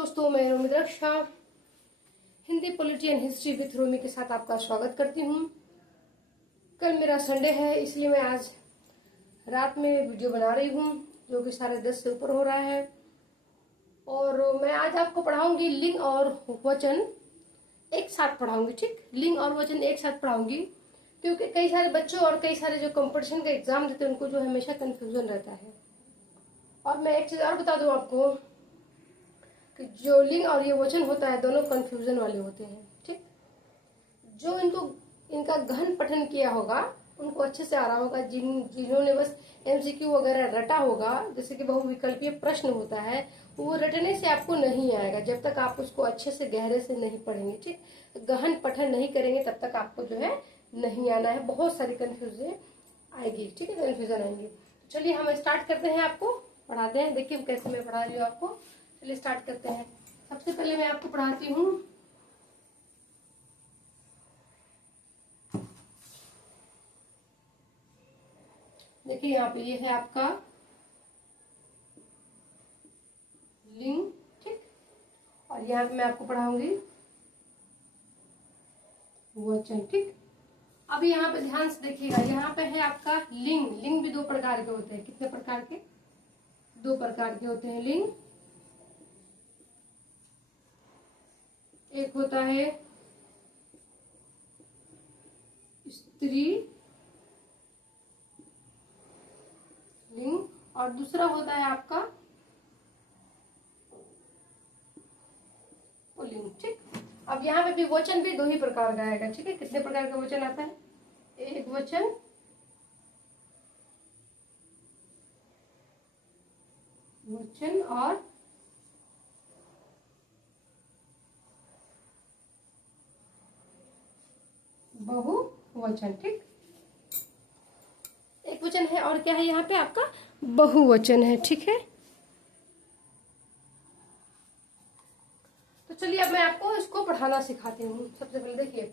दोस्तों, मैं Romi Raksha Hindi polity and history with Romi के साथ आपका स्वागत करती हूँ। कल मेरा संडे है, इसलिए मैं आज रात में वीडियो बना रही हूँ जो कि 10:30 से ऊपर हो रहा है। और मैं आज आपको पढ़ाऊंगी लिंग और वचन एक साथ पढ़ाऊंगी। ठीक, लिंग और वचन एक साथ पढ़ाऊंगी क्योंकि कई सारे बच्चों और कई सारे जो कंपटीशन का एग्जाम देते हैं उनको जो हमेशा कंफ्यूजन रहता है। और मैं एक चीज और बता दूं आपको कि जो लिंग और ये वचन होता है दोनों कंफ्यूजन वाले होते हैं। ठीक, जो इनका गहन पठन किया होगा उनको अच्छे से आ रहा होगा। जिन्होंने बस एमसीक्यू वगैरह रटा होगा, जैसे कि बहुविकल्पीय प्रश्न होता है, वो रटने से आपको नहीं आएगा जब तक आप उसको अच्छे से गहरे से नहीं पढ़ेंगे। ठीक, गहन पठन नहीं करेंगे तब तक आपको जो है नहीं आना है। बहुत सारी कंफ्यूजन आएगी। ठीक है, कंफ्यूजन आएंगी। चलिए हम स्टार्ट करते हैं, आपको पढ़ाते हैं। देखिए कैसे मैं पढ़ा रही हूँ आपको। चलिए स्टार्ट करते हैं। सबसे पहले मैं आपको पढ़ाती हूँ देखिए यहाँ पे ये है आपका लिंग। ठीक, और यहाँ पे मैं आपको पढ़ाऊंगी वचन। ठीक, अब यहाँ पे ध्यान से देखिएगा, यहाँ पे है आपका लिंग। लिंग भी दो प्रकार के होते हैं। कितने प्रकार के? दो प्रकार के होते हैं लिंग। एक होता है स्त्री लिंग और दूसरा होता है आपका पुल्लिंग। ठीक, अब यहाँ पे भी वचन भी दो ही प्रकार का आएगा। ठीक है, कितने प्रकार का वचन आता है? एक वचन और बहुवचन। ठीक, एक वचन है और क्या है यहाँ पे आपका बहुवचन है। ठीक है, तो चलिए अब मैं आपको इसको पढ़ाना सिखाती हूँ। सबसे पहले देखिए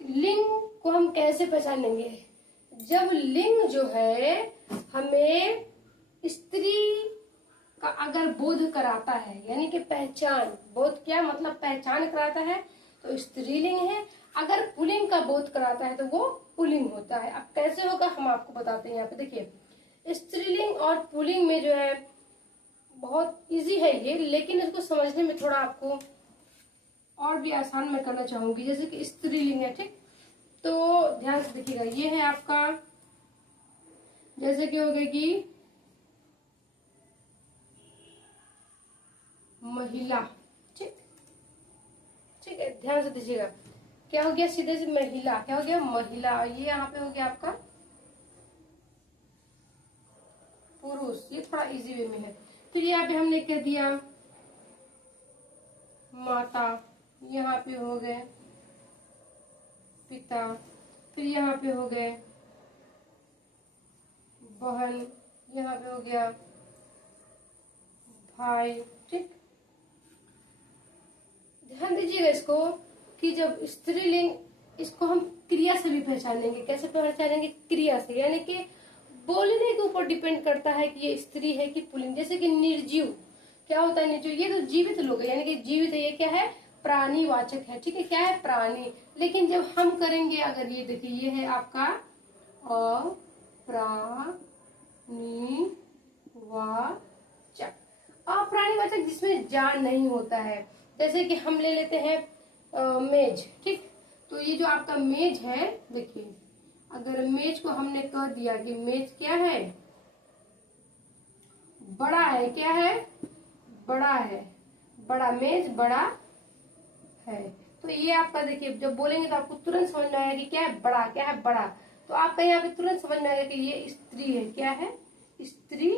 लिंग को हम कैसे पहचानेंगे। जब लिंग जो है हमें स्त्री का अगर बोध कराता है, यानी कि पहचान, बोध क्या मतलब पहचान कराता है, तो स्त्रीलिंग है। अगर पुल्लिंग का बोध कराता है तो वो पुल्लिंग होता है। अब कैसे होगा हम आपको बताते हैं। यहाँ पे देखिए स्त्रीलिंग और पुल्लिंग में जो है बहुत इजी है ये, लेकिन इसको समझने में थोड़ा आपको और भी आसान मैं करना चाहूंगी। जैसे कि स्त्रीलिंग है, ठीक, तो ध्यान से देखिएगा, ये है आपका जैसे कि हो गया कि महिला। ठीक, ठीक है, ध्यान से दीजिएगा, क्या हो गया सीधे से महिला, क्या हो गया महिला। और ये यहाँ पे हो गया आपका पुरुष। ये थोड़ा इजी वे में है। फिर यहाँ पे हमने कह दिया माता, यहाँ पे हो गए पिता, फिर यहाँ पे हो गए बहन, यहाँ पे हो गया भाई। ठीक, ध्यान दीजिएगा इसको कि जब स्त्रीलिंग, इसको हम क्रिया से भी पहचानेंगे। कैसे पहचानेंगे? क्रिया से, यानी कि बोलने के ऊपर डिपेंड करता है कि ये स्त्री है कि पुल्लिंग। जैसे कि निर्जीव, क्या होता है निर्जीव? ये तो जीवित लोग है, यानी कि जीवित है। ये क्या है? प्राणीवाचक है। ठीक है, क्या है? प्राणी। लेकिन जब हम करेंगे, अगर ये देखिए ये है आपका अप्राणीवाचक। अप्राणीवाचक जिसमें जान नहीं होता है। जैसे कि हम ले लेते हैं मेज। ठीक, तो ये जो आपका मेज है, देखिए अगर मेज को हमने कह दिया कि मेज क्या है? बड़ा है। क्या है? बड़ा है। बड़ा, मेज बड़ा है। तो ये आपका देखिए जब बोलेंगे तो आपको तुरंत समझ में आएगा कि क्या है? बड़ा। क्या है? बड़ा। तो आपका यहाँ पे तुरंत समझ में आएगा कि ये स्त्री है। क्या है? स्त्री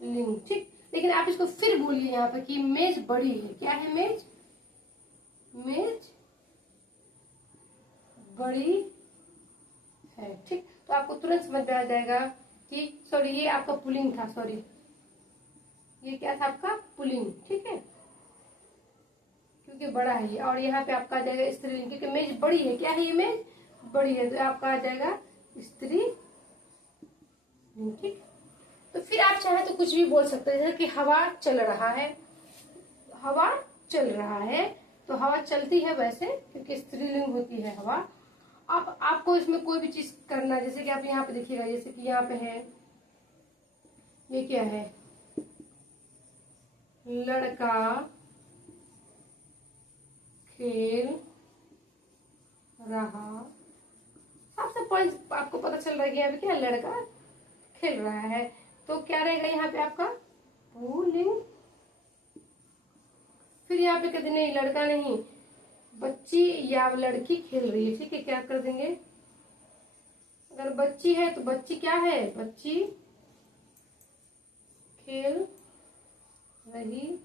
लिंग। ठीक, लेकिन आप इसको फिर बोलिए यहाँ पे कि मेज बड़ी है। क्या है? मेज बड़ी है। ठीक, तो आपको तुरंत समझ में आ जाएगा कि सॉरी ये आपका पुल्लिंग था। सॉरी, ये क्या था आपका? पुल्लिंग। ठीक है, क्योंकि बड़ा है ये। और यहाँ पे आपका आ जाएगा स्त्रीलिंग, क्योंकि मेज बड़ी है। क्या है? ये मेज बड़ी है, तो आपका आ जाएगा स्त्री। ठीक, तो फिर आप चाहे तो कुछ भी बोल सकते हैं, जैसे कि हवा चल रहा है, हवा चल रहा है, तो हवा चलती है वैसे, क्योंकि स्त्रीलिंग होती है हवा। अब आपको इसमें कोई भी चीज करना, जैसे कि आप यहाँ पे देखिएगा, जैसे कि यहाँ पे है, ये क्या है, लड़का खेल रहा, सबसे पॉइंट आपको पता चल रहा है कि यहाँ पे क्या, लड़का खेल रहा है, तो क्या रहेगा यहाँ पे आपका पुल्लिंग। फिर यहाँ पे कहते नहीं, लड़का नहीं, बच्ची या लड़की खेल रही है, ठीक है, क्या कर देंगे, अगर बच्ची है तो बच्ची क्या है, बच्ची खेल रही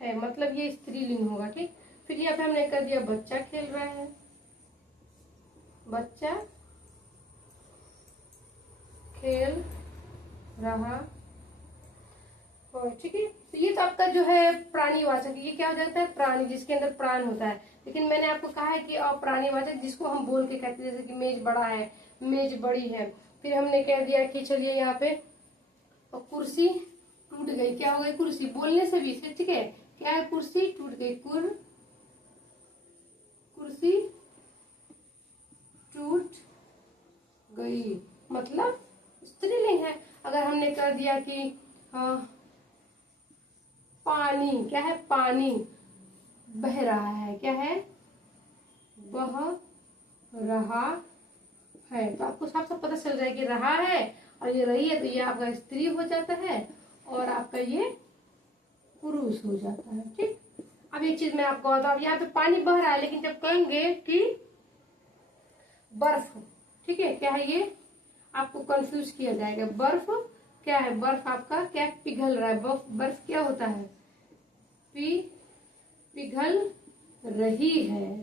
है, मतलब ये स्त्रीलिंग होगा, ठीक। फिर यहाँ पे हमने कर दिया बच्चा खेल रहा है, बच्चा खेल रहा, और ठीक है। तो ये तो आपका जो है प्राणीवाचक, ये क्या हो जाता है, प्राणी, जिसके अंदर प्राण होता है। लेकिन मैंने आपको कहा है कि अप्राणीवाचक, जिसको हम बोल के कहते हैं, जैसे कि मेज बड़ा है, मेज बड़ी है। फिर हमने कह दिया कि चलिए यहाँ पे कुर्सी टूट गई, क्या हो गई, कुर्सी, बोलने से भी, ठीक है, क्या है, कुर्सी टूट गई, कुर्सी टूट गई, मतलब स्त्रीलिंग है। अगर हमने कर दिया कि पानी, क्या है, पानी बह रहा है, क्या है, बह रहा है, तो आपको साफ साफ पता चल रहा है कि रहा है और ये रही है, तो ये आपका स्त्री हो जाता है और आपका ये पुरुष हो जाता है, ठीक। अब एक चीज मैं आपको बताऊं, यहाँ पे पानी बह रहा है, लेकिन जब कहेंगे कि बर्फ, ठीक है, क्या है, ये आपको कंफ्यूज किया जाएगा, बर्फ क्या है, बर्फ आपका क्या पिघल रहा है, बर्फ क्या होता है, पिघल रही है।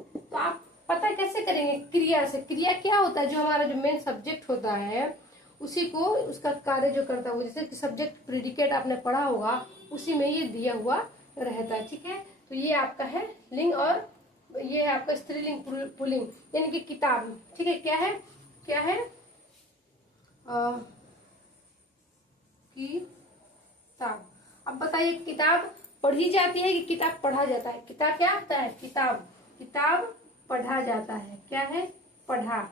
तो आप पता कैसे करेंगे, क्रिया से। क्रिया क्या होता है, जो हमारा जो मेन सब्जेक्ट होता है उसी को, उसका कार्य जो करता है वो, जैसे कि सब्जेक्ट प्रेडिकेट आपने पढ़ा होगा, उसी में ये दिया हुआ रहता है, ठीक है। तो ये आपका है लिंग, और ये है आपका स्त्रीलिंग पुल्लिंग, यानी कि किताब, ठीक है, क्या है, क्या है, किताब। अब बताइए, किताब पढ़ी जाती है कि किताब पढ़ा जाता है, किताब क्या होता है, किताब पढ़ा जाता है, क्या है, पढ़ा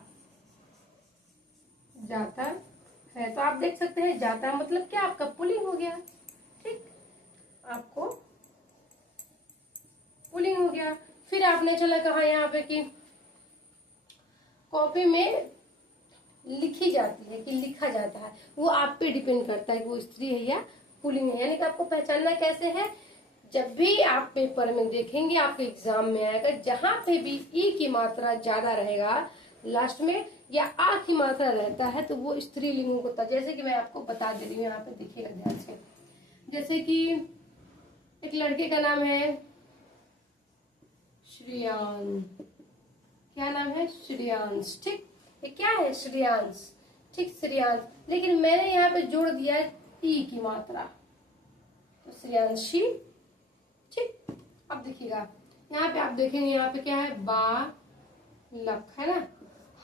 जाता है। तो आप देख सकते हैं, जाता है मतलब क्या, आपका पुल्लिंग हो गया, ठीक, आपको पुल्लिंग हो गया। फिर आपने चला कहा यहाँ पे कि कॉपी में लिखी जाती है कि लिखा जाता है, वो आप पे डिपेंड करता है कि वो स्त्री है या पुल्लिंग है। यानी कि आपको पहचानना कैसे है, जब भी आप पेपर में देखेंगे, आपके एग्जाम में आएगा, जहां पे भी ई की मात्रा ज्यादा रहेगा लास्ट में, या आ की मात्रा रहता है, तो वो स्त्रीलिंग होता है। जैसे कि मैं आपको बता दे रही हूँ, यहाँ पे देखिएगा ध्यान से, जैसे कि एक लड़के का नाम है श्रेयान, क्या नाम है, श्रेयांश, ठीक, ये क्या है, श्रेयांश, ठीक, श्रेयांश, लेकिन मैंने यहाँ पे जोड़ दिया ई की मात्रा, तो श्रेयांशी, ठीक। अब देखिएगा यहाँ पे, आप देखेंगे यहाँ पे क्या है, बालक, है ना,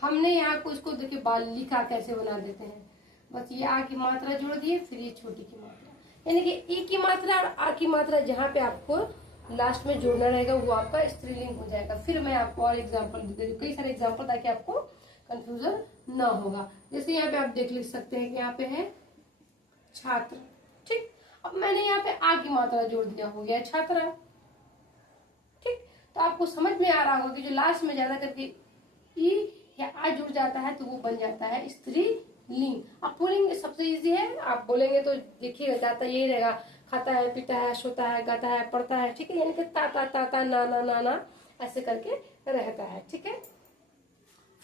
हमने यहाँ को इसको देखिए बालिका कैसे बना देते हैं, बस ये आ की मात्रा जोड़ दिए, फिर ये छोटी की मात्रा, यानी कि ई की मात्रा और आ की मात्रा जहाँ पे आपको लास्ट में जोड़ना रहेगा वो आपका स्त्रीलिंग हो जाएगा। फिर मैं आपको और एग्जांपल दे दूँ, कई सारे एग्जांपल, ताकि आपको कंफ्यूजन ना होगा। जैसे यहाँ पे आप लिख सकते हैं कि यहाँ पे है छात्र, ठीक, अब मैंने यहाँ पे आ की मात्रा जोड़ दिया, हो गया छात्रा, ठीक। तो आपको समझ में आ रहा होगा कि जो लास्ट में ज्यादा करके ई या आ जुड़ जाता है तो वो बन जाता है स्त्रीलिंग। अब पुल्लिंग सबसे इजी है, आप बोलेंगे तो देखिएगा जाता यही रहेगा, खाता है, पीता है, सोता है, गाता है, पढ़ता है, ठीक है, यानी कि ता ता ता ता ना ना ना ना ऐसे करके रहता है, ठीक है।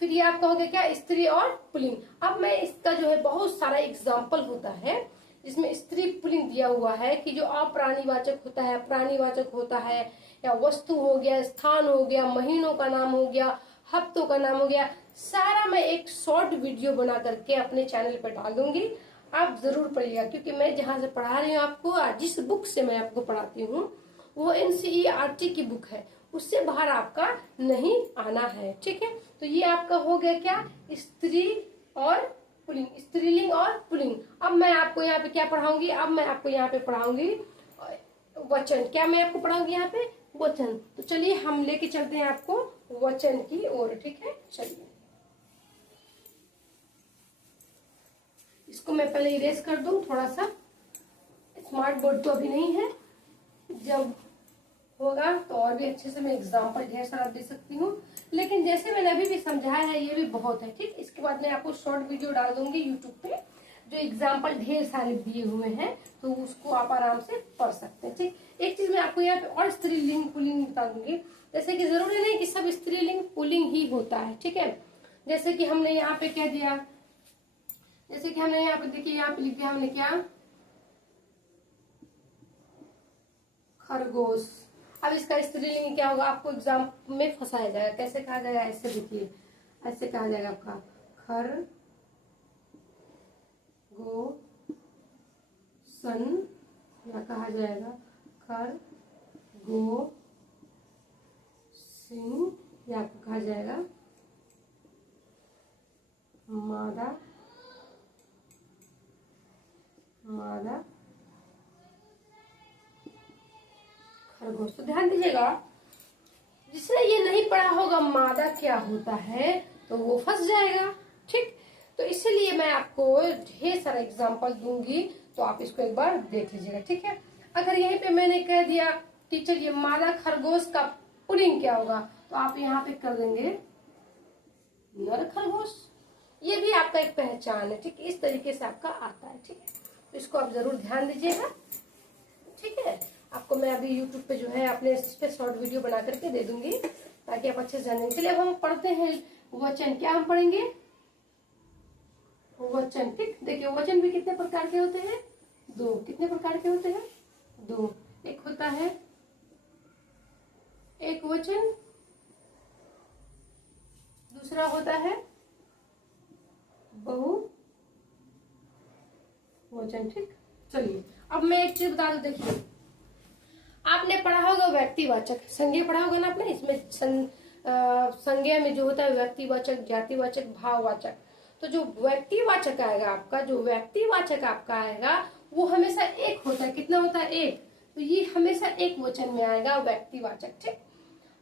फिर ये आपका हो गया क्या, स्त्री और पुल्लिंग। अब मैं इसका जो है बहुत सारा एग्जाम्पल होता है जिसमें स्त्री पुल्लिंग दिया हुआ है कि जो अप्राणीवाचक होता है, प्राणीवाचक होता है, या वस्तु हो गया, स्थान हो गया, महीनों का नाम हो गया, हफ्तों का नाम हो गया, सारा मैं एक शॉर्ट वीडियो बना करके अपने चैनल पर डाल दूंगी, आप जरूर पढ़िएगा। क्योंकि मैं जहां से पढ़ा रही हूँ आपको, जिस बुक से मैं आपको पढ़ाती हूँ वो NCERT की बुक है, उससे बाहर आपका नहीं आना है, ठीक है। तो ये आपका हो गया क्या, स्त्री और पुल्लिंग, स्त्रीलिंग और पुल्लिंग। अब मैं आपको यहाँ पे क्या पढ़ाऊंगी, अब मैं आपको यहाँ पे पढ़ाऊंगी वचन। क्या मैं आपको पढ़ाऊंगी यहाँ पे, वचन। तो चलिए हम लेके चलते हैं आपको वचन की ओर, ठीक है। चलिए इसको मैं पहले इरेज कर दूं थोड़ा सा, स्मार्ट बोर्ड तो अभी नहीं है, जब होगा तो और भी अच्छे से मैं एग्जाम्पल ढेर सारा दे सकती हूँ, लेकिन जैसे मैंने अभी भी समझाया है ये भी बहुत है, ठीक। इसके बाद मैं आपको शॉर्ट वीडियो डाल दूंगी यूट्यूब पे, जो एग्जाम्पल ढेर सारे दिए हुए हैं, तो उसको आप आराम से पढ़ सकते हैं, ठीक। एक चीज मैं आपको यहाँ पे और स्त्रीलिंग पुल्लिंग बता दूंगी, जैसे कि जरूरी नहीं कि सब स्त्रीलिंग पुल्लिंग ही होता है, ठीक है। जैसे कि हमने यहाँ पे कह दिया, जैसे कि हमने यहाँ पे देखिए, यहाँ पे लिख दिया हमने क्या, खरगोश। अब इसका स्त्रीलिंग क्या होगा, आपको एग्जाम में फंसाया जाएगा। कैसे कहा जाएगा, ऐसे देखिए, ऐसे कहा जाएगा आपका खर गो सन, या कहा जाएगा खर गो सिंह, या आपको कहा जाएगा मादा मादा खरगोश। तो ध्यान दीजिएगा, जिसने ये नहीं पढ़ा होगा मादा क्या होता है तो वो फंस जाएगा, ठीक। तो इसीलिए मैं आपको ढेर सारा एग्जांपल दूंगी, तो आप इसको एक बार देख लीजिएगा, ठीक है। अगर यहीं पे मैंने कह दिया टीचर ये मादा खरगोश का पुल्लिंग क्या होगा, तो आप यहाँ पे कर देंगे नर खरगोश। ये भी आपका एक पहचान है, ठीक। इस तरीके से आपका आता है, ठीक है। तो इसको आप जरूर ध्यान दीजिएगा, ठीक है। आपको मैं अभी YouTube पे जो है अपने इस पे शॉर्ट वीडियो बना करके दे दूंगी, ताकि आप अच्छे से जानेंगे। चलिए अब हम पढ़ते हैं वचन। क्या हम पढ़ेंगे, वचन, ठीक। देखिए वचन भी कितने प्रकार के होते हैं, दो। कितने प्रकार के होते हैं, दो। एक होता है एक वचन, दूसरा होता है बहु वचन, ठीक। चलिए अब मैं एक चीज बता दूं, देखिए आपने पढ़ा होगा व्यक्तिवाचक, संज्ञा पढ़ा होगा ना आपने। इसमें संज्ञा में जो होता है व्यक्तिवाचक, जातिवाचक, भाववाचक। तो जो व्यक्तिवाचक आएगा आपका, जो व्यक्तिवाचक आपका आएगा वो हमेशा एक होता है। कितना होता है, एक। तो ये हमेशा एक वचन में आएगा व्यक्तिवाचक, ठीक।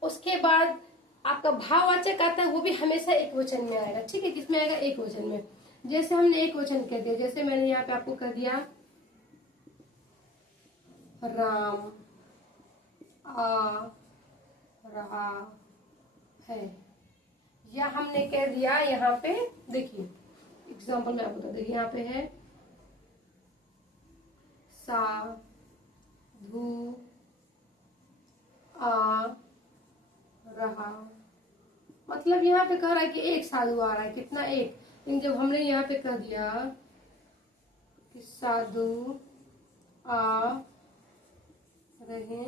उसके बाद आपका भाववाचक आता है, वो भी हमेशा एक वचन में आएगा, ठीक है। किसमें आएगा, एक वचन में। जैसे हमने एक वचन कह दिया, जैसे मैंने यहाँ पे आपको कह दिया राम आ रहा है, या हमने कह दिया यहाँ पे, देखिए एग्जाम्पल में आपको बता, देखिए यहाँ पे है साधु आ रहा, मतलब यहाँ पे कह रहा है कि एक साधु आ रहा है, कितना, एक। लेकिन जब हमने यहाँ पे कह दिया कि साधु आ रहे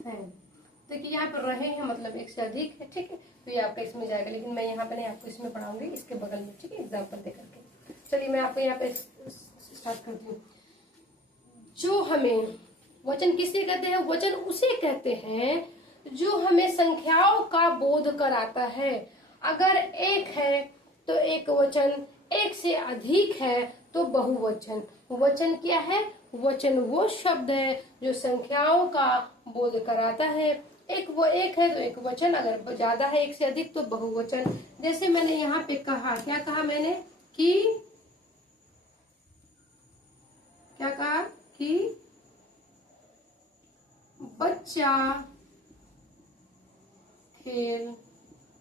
हैं, देखिए यहाँ पर रहे हैं मतलब एक से अधिक है, ठीक है। तो ये आपका इसमें जाएगा, लेकिन मैं यहाँ पे नहीं, आपको इसमें पढ़ाऊंगी इसके बगल में, ठीक है, एग्जाम्पल दे करके। चलिए मैं आपको यहाँ पे स्टार्ट करती हूँ। जो हमें वचन किसे कहते हैं, वचन उसे कहते हैं जो हमें संख्याओं का बोध कराता है। अगर एक है तो एक वचन, एक से अधिक है तो बहुवचन। वचन क्या है, वचन वो शब्द है जो संख्याओं का बोध कराता है। एक है तो एक वचन, अगर ज्यादा है एक से अधिक तो बहुवचन। जैसे मैंने यहाँ पे कहा, क्या कहा मैंने कि, क्या कहा कि बच्चा खेल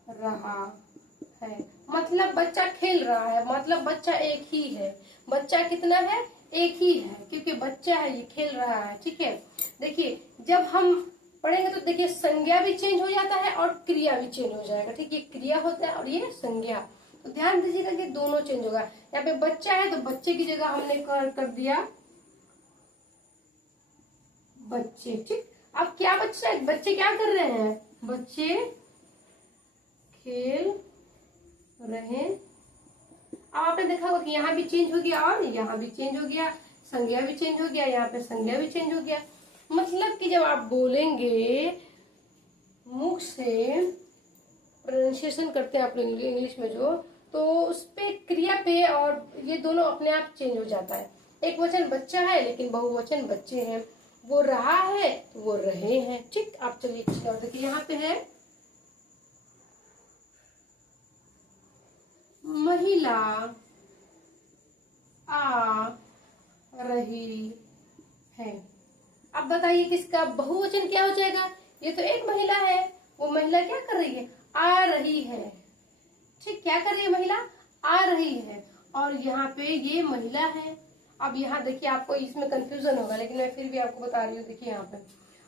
रहा है, मतलब बच्चा खेल रहा है, मतलब बच्चा एक ही है। बच्चा कितना है, एक ही है, क्योंकि बच्चा है, ये खेल रहा है, ठीक है। देखिए जब हम पढ़ेंगे तो देखिए संज्ञा भी चेंज हो जाता है और क्रिया भी चेंज हो जाएगा, ठीक है। ये क्रिया होता है और ये संज्ञा, तो ध्यान दीजिएगा कि दोनों चेंज होगा। यहाँ पे बच्चा है तो बच्चे की जगह हमने कर दिया बच्चे, ठीक। अब क्या बच्चा, बच्चे क्या कर रहे हैं, बच्चे खेल रहे। अब आपने देखा होगा कि यहाँ भी चेंज हो गया और यहाँ भी चेंज हो गया, संज्ञा भी चेंज हो गया, यहाँ पे संज्ञा भी चेंज हो गया। मतलब कि जब आप बोलेंगे मुख से, प्रोनाउंसिएशन करते हैं आप इंग्लिश में जो, तो उस पे क्रिया पे और ये दोनों अपने आप चेंज हो जाता है। एक वचन बच्चा है लेकिन बहुवचन बच्चे हैं। वो रहा है तो वो रहे हैं। ठीक, आप चलिए और देखिए यहाँ पे है महिला आ रही है। अब बताइए किसका बहुवचन क्या हो जाएगा? ये तो एक महिला है, वो महिला क्या कर रही है? आ रही है। ठीक, क्या कर रही है महिला? आ रही है। और यहाँ पे ये महिला है। अब यहाँ देखिए, आपको इसमें कंफ्यूजन होगा लेकिन मैं फिर भी आपको बता रही हूँ। देखिए यहाँ पे,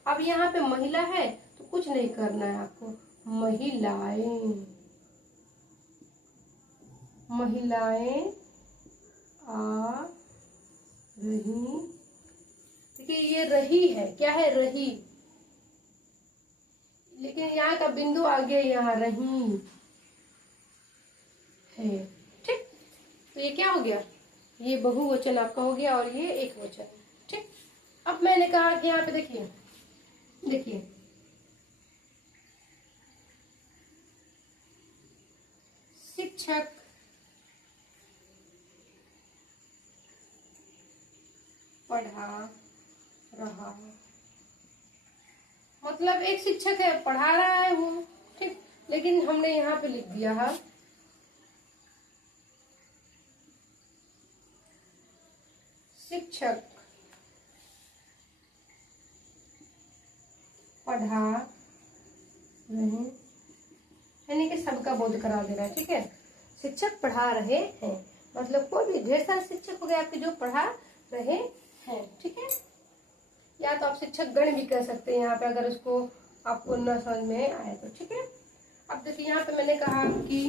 अब यहाँ पे महिला है तो कुछ नहीं करना है आपको, महिलाएं, महिलाएं आ रही। देखिए ये रही है, क्या है? रही, लेकिन यहाँ का बिंदु आ गया, यहाँ रही है। ठीक, तो ये क्या हो गया? ये बहुवचन आपका हो गया और ये एक वचन। ठीक, अब मैंने कहा कि यहाँ पे देखिए, देखिए शिक्षक पढ़ा रहा, मतलब एक शिक्षक है, पढ़ा रहा है वो। ठीक, लेकिन हमने यहाँ पे लिख दिया है शिक्षक पढ़ा रहे, यानी कि सबका बोध करा दे रहा है। ठीक है, शिक्षक पढ़ा रहे हैं, मतलब कोई भी ढेर सारे शिक्षक हो गए आपके जो पढ़ा रहे हैं। ठीक है, या तो आप शिक्षक गण भी कह सकते हैं यहाँ पे, अगर उसको आपको न समझ में आए तो। ठीक है, अब देखिए यहाँ पे मैंने कहा कि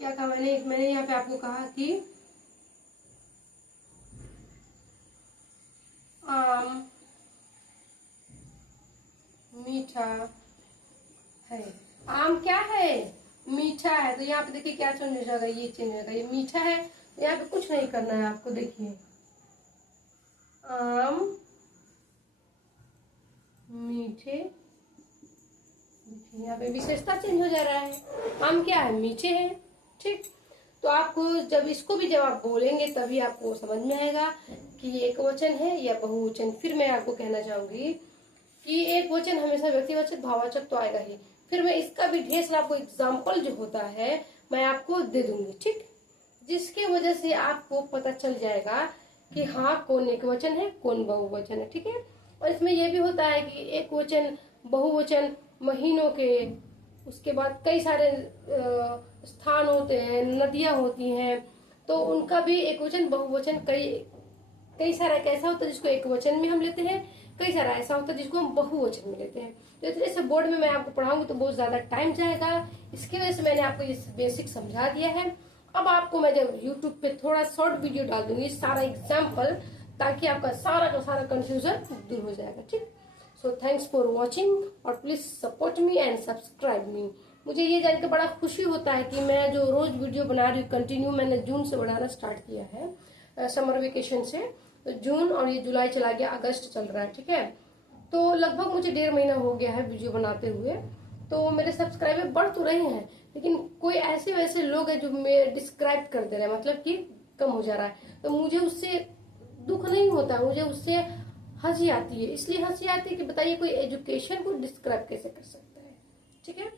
क्या कहा मैंने यहाँ पे आपको कहा कि आम मीठा है। आम क्या है? मीठा है। तो यहाँ पे देखिए क्या चेंज हो जाएगा? ये चेंज हो जाएगा, ये मीठा है। तो यहाँ पे कुछ नहीं करना है आपको। देखिए आम मीठे, यहाँ पे विशेषता चेंज हो जा रहा है। आम क्या है? मीठे है। ठीक, तो आपको जब इसको भी जब आप बोलेंगे तभी आपको समझ में आएगा कि ये एक वचन है या बहुवचन। फिर मैं आपको कहना चाहूंगी कि एक वचन हमेशा व्यक्तिवाचक भाववाचक तो आएगा ही। फिर मैं इसका भी ढेर सारा आपको एग्जाम्पल जो होता है मैं आपको दे दूंगी। ठीक, जिसके वजह से आपको पता चल जाएगा कि हाँ कौन एक वचन है कौन बहुवचन है। ठीक है, और इसमें यह भी होता है कि एक वचन बहुवचन महीनों के, उसके बाद कई सारे स्थान होते हैं, नदियां होती हैं, तो उनका भी एक वचन बहुवचन कई सारा कैसा होता है जिसको एक वचन में हम लेते हैं, कई सारा ऐसा होता है जिसको हम बहुवचन में लेते हैं। तो इस तरह से बोर्ड में मैं आपको पढ़ाऊंगी तो बहुत ज्यादा टाइम जाएगा, इसकी वजह से मैंने आपको ये बेसिक समझा दिया है। अब आपको मैं जब यूट्यूब पे थोड़ा शॉर्ट वीडियो डाल दूंगी सारा एग्जाम्पल, ताकि आपका सारा का सारा कंफ्यूजन दूर हो जाएगा। ठीक, सो थैंक्स फॉर वॉचिंग और please support me and subscribe मी। मुझे ये जानकर बड़ा खुशी होता है कि मैं जो रोज वीडियो बना रही हूँ कंटिन्यू, मैंने जून से बनाना स्टार्ट किया है, समर वेकेशन से। तो जून और ये जुलाई चला गया, अगस्त चल रहा है। ठीक है, तो लगभग मुझे 1.5 महीना हो गया है वीडियो बनाते हुए। तो मेरे सब्सक्राइबर बढ़ तो रहे हैं, लेकिन कोई ऐसे वैसे लोग हैं जो मैं डिस्क्राइब कर दे रहे हैं, मतलब कि कम हो जा रहा है। तो मुझे उससे दुख नहीं होता, मुझे उससे हंसी आती है। इसलिए हंसी आती है कि बताइए कोई एजुकेशन को डिस्क्राइब कैसे कर सकता है। ठीक है,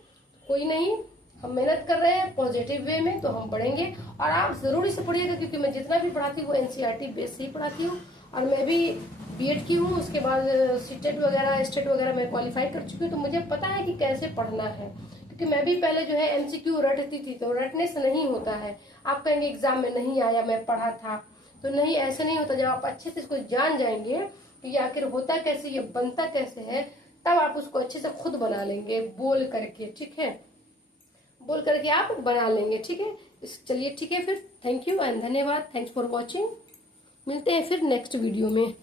कोई नहीं, हम मेहनत कर रहे हैं पॉजिटिव वे में तो हम बढ़ेंगे। और आप जरूर इसे पढ़िएगा, क्योंकि मैं जितना भी पढ़ाती हूँ वो एनसीईआरटी बेस से ही पढ़ाती हूँ। और मैं भी बीएड की हूँ, उसके बाद सीटेट वगैरह स्टेट वगैरह मैं क्वालिफाई कर चुकी हूँ, तो मुझे पता है कि कैसे पढ़ना है। क्योंकि मैं भी पहले जो है एमसीक्यू रटती थी, तो रटने से नहीं होता है। आप कहेंगे एग्जाम में नहीं आया, मैं पढ़ा था, तो नहीं, ऐसे नहीं होता। जब आप अच्छे से इसको जान जाएंगे कि ये आखिर होता कैसे, ये बनता कैसे है, तब आप उसको अच्छे से खुद बना लेंगे बोल करके। ठीक है, बोल करके आप बना लेंगे। ठीक है, चलिए ठीक है, फिर थैंक यू एंड धन्यवाद। Thanks for watching. मिलते हैं फिर नेक्स्ट वीडियो में।